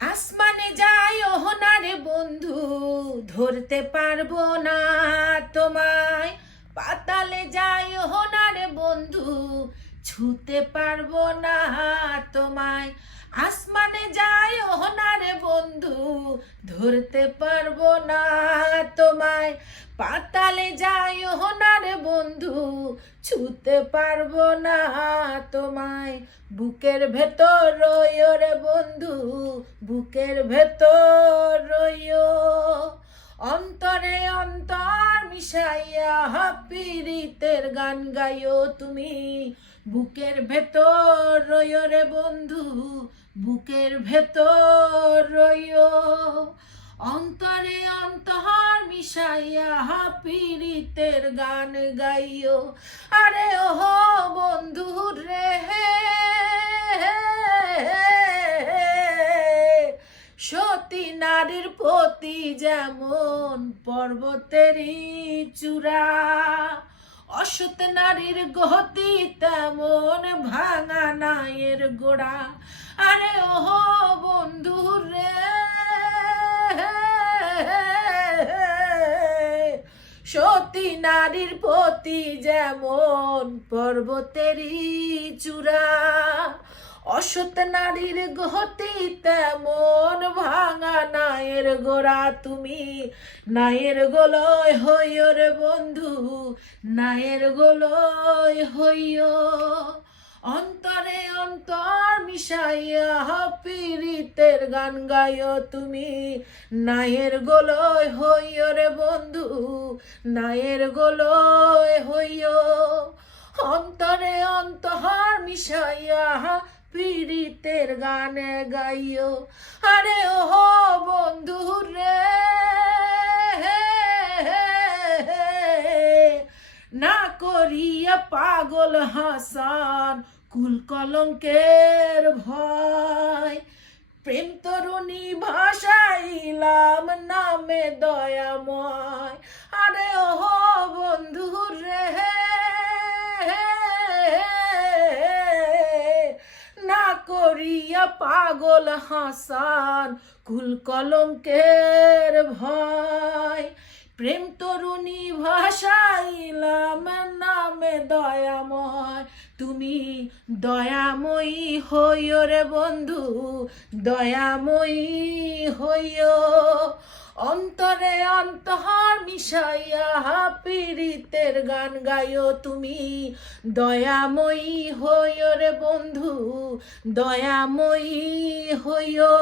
আসমানে যাই ওহনারে বন্ধু, ধরতে পারবো না তোমায়। পাতালে যাই ওহনারে বন্ধু, ছুতে পারবো না তোমায়। আসমানে যাই ওহনারে বন্ধু, ধরতে পারবো না তোমায়। পাতালে যাই ওহনারে বন্ধু, ছুতে পারবো না তোমায়। বুকের ভেতর রইও রে বন্ধু, বুকের ভেতর রইও। অন্তরে অন্তর মিশাইয়া পীড়িতের গান গাইও তুমি। বুকের ভেতর রইও রে বন্ধু, বুকের ভেতর রইও। অন্তরে অন্তর মিশাইয়া পীড়িতের গান গাইও। আরে ওহ বন্ধু রে, সতী নারীর প্রতি যেমন পর্বতেরই চূড়া, অসৎ নারীর গতি তেমন ভাঙা নায়ের গোড়া। আরে ওহ বন্ধু রে, সতী নারীর প্রতি যেমন পর্বতেরই চূড়া, অসৎ নারীর গতি তেমন ভাঙা নায়ের গোড়া। তুমি নায়ের গোলয় হইও রে বন্ধু, নায়ের গোলয় হইও। অন্তরে অন্তর মিশাইয়া পীড়িতের গান গাইও তুমি। নায়ের গোলয় হইও রে বন্ধু, নায়ের গোলয় হইও। অন্তরে অন্তর মিশাইয়া পীড়িতের গানে গাইও। আরে ওহ বন্ধু রে, না করিয়া পাগল হাসান কুল কলঙ্কের ভয়। প্রেম তরুণী ভাষাইলাম নামে দয়াময়। আরে ওহ বন্ধু রে, না করিয়া পাগল হাসান কুল কলঙ্কের ভয়। প্রেম তরুণী ভাষাইলাম নামে দয়াময়। তুমি দয়াময়ী হইও রে বন্ধু, দয়াময়ী হইও। অন্তরে অন্তর মিশাইয়া পীড়িতের গান গাইও তুমি। দয়াময়ী হইও রে বন্ধু, দয়াময়ী হইও।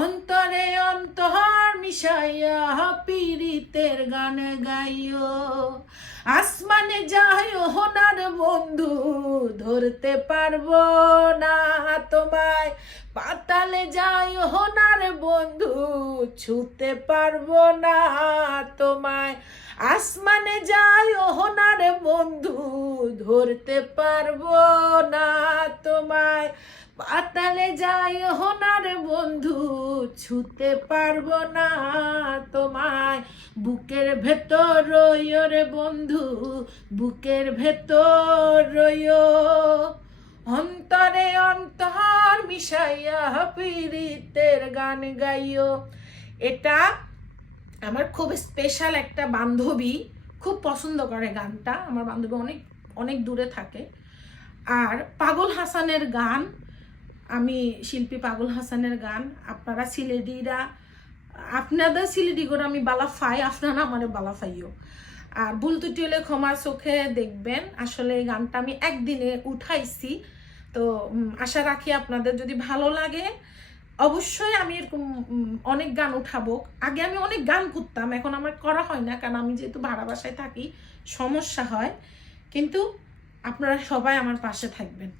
অন্তরে অন্তর মিশাইয়া পীড়িতের গান গাইও। আসমানে যাই ওহনার বন্ধু, ধরতে পারবো না তোমায়। পাতালে যাই ওহনার বন্ধু, ছুতে পারবো না তোমায়। আসমানে যাই ওহনার বন্ধু, ধরতে পারবো না তোমায়। পাতালে যাই ওহনার বন্ধু, ছুতে পারবো না তোমায়। বুকের ভেতর রইও রে বন্ধু, বুকের ভেতর রইও। অন্তরে অন্তর মিশাইয়া পীড়িতের গান গাইও। এটা আমার খুব স্পেশাল একটা বান্ধবী খুব পছন্দ করে গানটা। আমার বান্ধবী অনেক অনেক দূরে থাকে। আর পাগল হাসানের গান, আমি শিল্পী পাগল হাসানের গান আপনারা সিলেটিরা, আপনাদের সিলেটি করে আমি বালা ফাই, আপনারা আমার বালা ফাইও। আর ভুল ত্রুটি হলে ক্ষমার চোখে দেখবেন। আসলে এই গানটা আমি একদিনে উঠাইছি, তো আশা রাখি আপনাদের যদি ভালো লাগে। অবশ্যই আমি এরকম অনেক গান উঠাবো। আগে আমি অনেক গান করতাম, এখন আমার করা হয় না, কারণ আমি যেহেতু ভাড়া বাসায় থাকি সমস্যা হয়। কিন্তু আপনারা সবাই আমার পাশে থাকবেন।